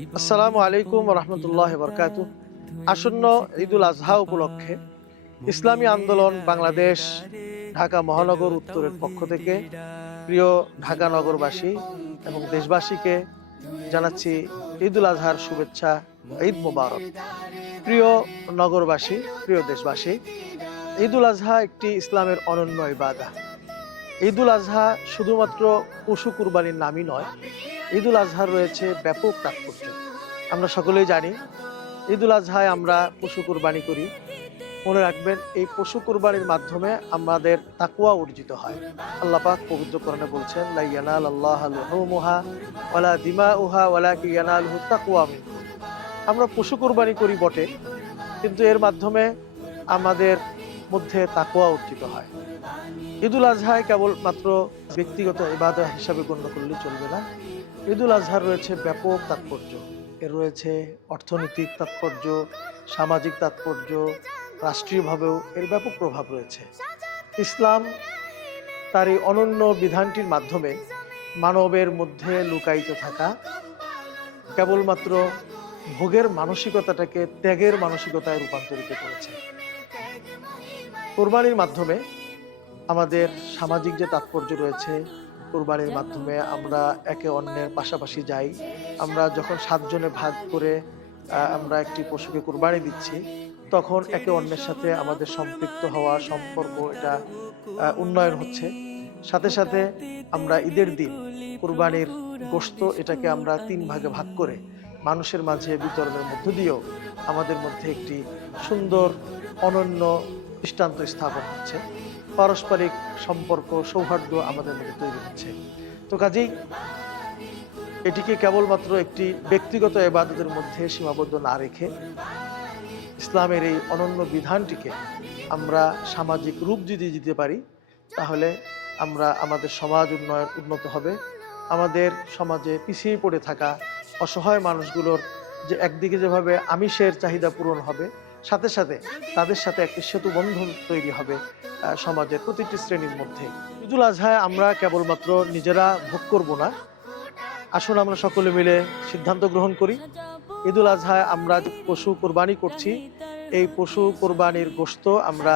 আসসালামু আলাইকুম ওয়া রাহমাতুল্লাহি ওয়া বারাকাতুহু। আসন্ন ঈদুল আজহা উপলক্ষে ইসলামী আন্দোলন বাংলাদেশ ঢাকা মহানগর উত্তরের পক্ষ থেকে প্রিয় ঢাকা নগরবাসী এবং দেশবাসীকে জানাচ্ছি ঈদুল আজহার শুভেচ্ছা, ঈদ মোবারক। প্রিয় নগরবাসী, প্রিয় দেশবাসী, ঈদুল আজহা একটি ইসলামের অনন্য ইবাদত। ঈদুল আজহা শুধুমাত্র পশু কুরবানির নামই নয়, ঈদুল আজহার রয়েছে ব্যাপক তাৎপর্য। আমরা সকলেই জানি ঈদুল আজহায় আমরা পশু কুরবানি করি। মনে রাখবেন, এই পশু কুরবানির মাধ্যমে আমাদের তাকওয়া অর্জিত হয়। আল্লাহ পাক পবিত্র কোরআনে বলছেন, লা ইয়ানালাল্লাহা লুহুমুহা ওয়ালা দিমাউহা ওয়ালাকিন ইয়ানালুহুত তাকওয়া মিনকুম। আমরা পশু কুরবানি করি বটে, কিন্তু এর মাধ্যমে আমাদের মধ্যে তাকওয়া অর্জিত হয়। ঈদুল আজহায় কেবলমাত্র ব্যক্তিগত ইবাদত হিসাবে গণ্য করলে চলবে না। ঈদুল আজহার রয়েছে ব্যাপক তাৎপর্য। এর রয়েছে অর্থনৈতিক তাৎপর্য, সামাজিক তাৎপর্য, রাষ্ট্রীয়ভাবেও এর ব্যাপক প্রভাব রয়েছে। ইসলাম তার এই অনন্য বিধানটির মাধ্যমে মানবের মধ্যে লুকায়িত থাকা কেবলমাত্র ভোগের মানসিকতাটাকে ত্যাগের মানসিকতায় রূপান্তরিত করেছে। কোরবানির মাধ্যমে আমাদের সামাজিক যে তাৎপর্য রয়েছে, কোরবানির মাধ্যমে আমরা একে অন্যের পাশাপাশি যাই। আমরা যখন 7 জনে ভাগ করে আমরা একটি পশুকে কোরবানি দিচ্ছি, তখন একে অন্যের সাথে আমাদের সম্পৃক্ত হওয়া, সম্পর্ক এটা উন্নয়ন হচ্ছে। সাথে সাথে আমরা ঈদের দিন কোরবানির গোশত এটাকে আমরা 3 ভাগে ভাগ করে মানুষের মাঝে বিতরণের মধ্য দিয়েও আমাদের মধ্যে একটি সুন্দর অনন্য দৃষ্টান্ত স্থাপন হচ্ছে। পারস্পরিক সম্পর্ক, সৌহার্দ্য আমাদের মধ্যে তৈরি হচ্ছে। তো কাজেই এটিকে কেবলমাত্র একটি ব্যক্তিগত ইবাদতের মধ্যে সীমাবদ্ধ না রেখে ইসলামের এই অনন্য বিধানটিকে আমরা সামাজিক রূপ যদি দিতে পারি, তাহলে আমরা আমাদের সমাজ উন্নত হবে। আমাদের সমাজে পিছিয়ে পড়ে থাকা অসহায় মানুষগুলোর যে একদিকে যেভাবে আমিষের চাহিদা পূরণ হবে, সাথে সাথে তাদের সাথে একটি সেতু বন্ধন তৈরি হবে সমাজের প্রতিটি শ্রেণীর মধ্যে। ঈদুল আজহায় আমরা কেবলমাত্র নিজেরা ভোগ করব না, আসুন আমরা সকলে মিলে সিদ্ধান্ত গ্রহণ করি। ঈদুল আজহায় আমরা যে পশু কোরবানি করছি, এই পশু কোরবানির গোশত আমরা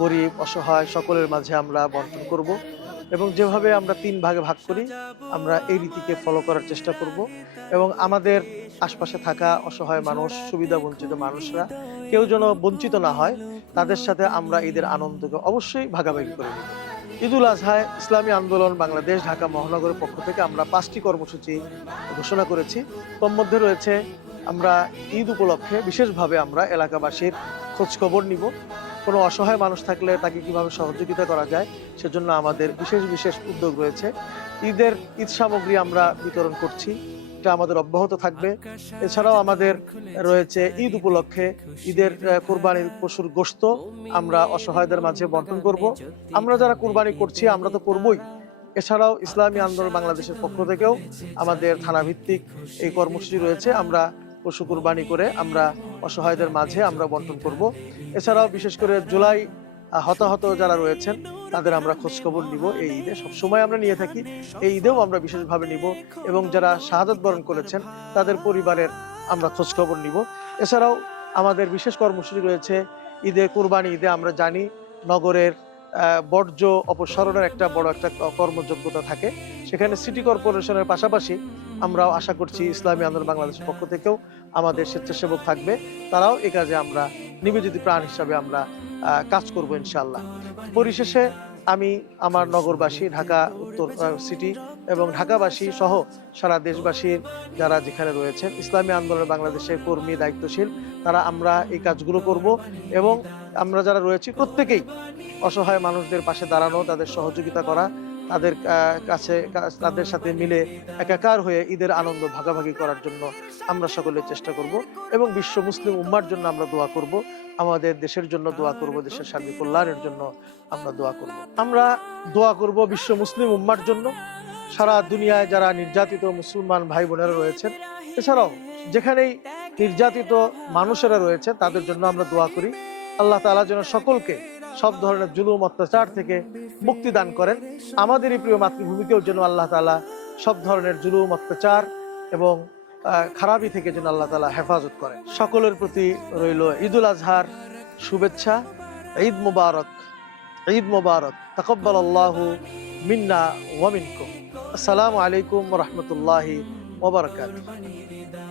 গরিব অসহায় সকলের মাঝে আমরা বন্টন করব, এবং যেভাবে আমরা 3 ভাগে ভাগ করি আমরা এই রীতিকে ফলো করার চেষ্টা করব, এবং আমাদের আশপাশে থাকা অসহায় মানুষ, সুবিধা বঞ্চিত মানুষরা কেউ যেন বঞ্চিত না হয়, তাদের সাথে আমরা ঈদের আনন্দকে অবশ্যই ভাগাভাগি করে নেব। ঈদুল আজহায় ইসলামী আন্দোলন বাংলাদেশ ঢাকা মহানগরের পক্ষ থেকে আমরা 5টি কর্মসূচি ঘোষণা করেছি। তোর মধ্যে রয়েছে, আমরা ঈদ উপলক্ষে বিশেষভাবে আমরা এলাকাবাসীর খোঁজ খবর নিব। কোনো অসহায় মানুষ থাকলে তাকে কিভাবে সহযোগিতা করা যায়, সেজন্য আমাদের বিশেষ বিশেষ উদ্যোগ রয়েছে। ঈদ সামগ্রী আমরা বিতরণ করছি, এটা আমাদের অব্যাহত থাকবে। এছাড়াও আমাদের রয়েছে ঈদ উপলক্ষে ঈদের কোরবানির পশুর গোশত আমরা অসহায়দের মাঝে বন্টন করব। আমরা যারা কোরবানি করছি আমরা তো করবই, এছাড়াও ইসলামী আন্দোলন বাংলাদেশের পক্ষ থেকেও আমাদের থানা ভিত্তিক এই কর্মসূচি রয়েছে। আমরা পশু কুরবানি করে আমরা অসহায়দের মাঝে আমরা বন্টন করব। এছাড়াও বিশেষ করে জুলাই হতাহত যারা রয়েছেন তাদের আমরা খোঁজখবর নিব। এই ঈদে সবসময় আমরা নিয়ে থাকি, এই ঈদেও আমরা বিশেষভাবে নিব, এবং যারা শাহাদাত বরণ করেছেন তাদের পরিবারের আমরা খোঁজখবর নিব। এছাড়াও আমাদের বিশেষ কর্মসূচি রয়েছে ঈদে, কোরবানি ঈদে আমরা জানি নগরের বর্জ্য অপসারণের একটা বড় একটা কর্মযোগ্যতা থাকে। সেখানে সিটি কর্পোরেশনের পাশাপাশি আমরাও আশা করছি ইসলামী আন্দোলন বাংলাদেশের পক্ষ থেকেও আমাদের স্বেচ্ছাসেবক থাকবে, তারাও এই কাজে আমরা নিবেদিত প্রাণ হিসাবে আমরা কাজ করব ইনশাআল্লাহ। পরিশেষে আমি আমার নগরবাসী, ঢাকা উত্তর সিটি এবং ঢাকাবাসী সহ সারা দেশবাসীর যারা যেখানে রয়েছেন ইসলামী আন্দোলন বাংলাদেশের কর্মী, দায়িত্বশীল, তারা আমরা এই কাজগুলো করব, এবং আমরা যারা রয়েছি প্রত্যেকেই অসহায় মানুষদের পাশে দাঁড়ানো, তাদের সহযোগিতা করা, তাদের কাছে তাদের সাথে মিলে একাকার হয়ে ঈদের আনন্দ ভাগাভাগি করার জন্য আমরা সকলে চেষ্টা করব, এবং বিশ্ব মুসলিম উম্মার জন্য আমরা দোয়া করব, আমাদের দেশের জন্য দোয়া করব, দেশের সার্বিক কল্যাণের জন্য আমরা দোয়া করব। আমরা দোয়া করব বিশ্ব মুসলিম উম্মার জন্য, সারা দুনিয়ায় যারা নির্যাতিত মুসলমান ভাই বোনেরা রয়েছেন, এছাড়াও যেখানেই নির্যাতিত মানুষেরা রয়েছে তাদের জন্য আমরা দোয়া করি। আল্লাহ তাআলা যেন সকলকে সব ধরনের জুলুম অত্যাচার থেকে মুক্তি দান করেন। আমাদেরই প্রিয় মাতৃভূমিকেও যেন আল্লাহ তাআলা সব ধরনের জুলুম অত্যাচার এবং খারাপি থেকে যেন আল্লাহ তাআলা হেফাজত করে। সকলের প্রতি রইল ঈদুল আজহার শুভেচ্ছা। ঈদ মুবারক, ঈদ মুবারক। তাকাব্বালাল্লাহু মিন্না ওয়া মিনকুম। আসসালামু আলাইকুম ওয়া রাহমাতুল্লাহি ওয়া বারাকাতুহু।